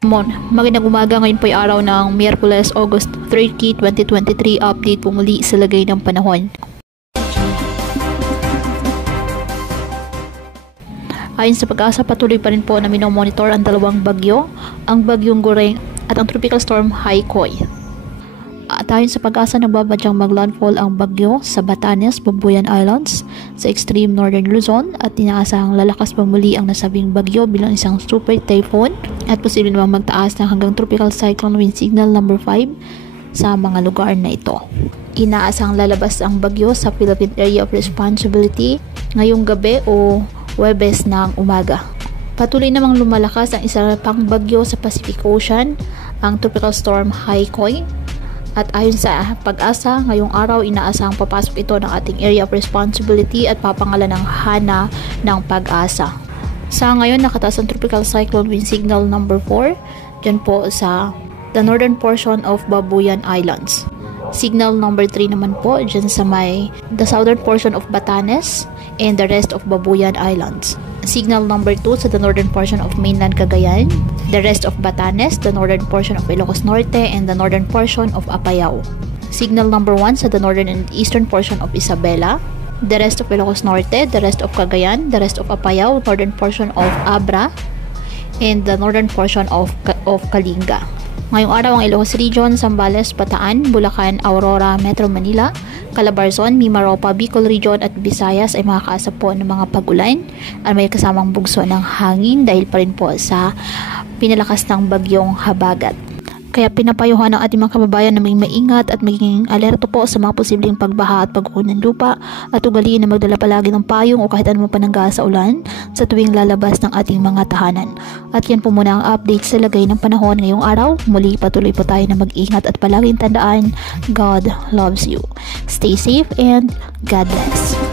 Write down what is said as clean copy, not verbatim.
Magandang umaga, ngayon po ay araw ng Miyerkules, August 30, 2023. Update po muli sa lagay ng panahon. Ayon sa Pag-asa, patuloy pa rin po na minomonitor ang dalawang bagyo, ang bagyong Goreng at ang tropical storm Haikoy. At ayon sa Pag-asa, nagbabadyang maglandfall ang bagyo sa Batanes, Babuyan Islands sa extreme northern Luzon at inaasahang lalakas pa muli ang nasabing bagyo bilang isang super typhoon at posible namang magtaas ng hanggang tropical cyclone wind signal number 5 sa mga lugar na ito. Inaasahang lalabas ang bagyo sa Philippine Area of Responsibility ngayong gabi o Huwebes ng umaga. Patuloy namang lumalakas ang isa pang bagyo sa Pacific Ocean, ang tropical storm Haikoy. At ayon sa Pag-asa, ngayong araw inaasahang papasok ito ng ating area of responsibility at papangalan ng Hana ng Pag-asa. Sa ngayon, nakataas ang tropical cyclone wind signal number 4 dyan po sa the northern portion of Babuyan Islands. Signal number 3 naman po dyan sa the southern portion of Batanes and the rest of Babuyan Islands. Signal number 2 sa the northern portion of mainland Cagayan, the rest of Batanes, the northern portion of Ilocos Norte, and the northern portion of Apayao. Signal number 1 sa the northern and eastern portion of Isabela, the rest of Ilocos Norte, the rest of Cagayan, the rest of Apayao, northern portion of Abra, and the northern portion of Kalinga. Ngayong araw ang Ilocos Region, Zambales, Bataan, Bulacan, Aurora, Metro Manila, Calabarzon, Mimaropa, Bicol Region at Visayas ay makakaasa po ng mga pag-ulan at may kasamang bugso ng hangin dahil pa rin po sa pinalakas ng bagyong Habagat. Kaya pinapayuhan ng ating mga kababayan na maging maingat at maging alerto po sa mga posibleng pagbaha at pagguho ng lupa at ugaliin na magdala palagi ng payong o kahit anumang panangga sa ulan sa tuwing lalabas ng ating mga tahanan. At yan po muna ang update sa lagay ng panahon ngayong araw. Muli patuloy po tayo na mag-ingat at palaging tandaan, God loves you. Stay safe and God bless.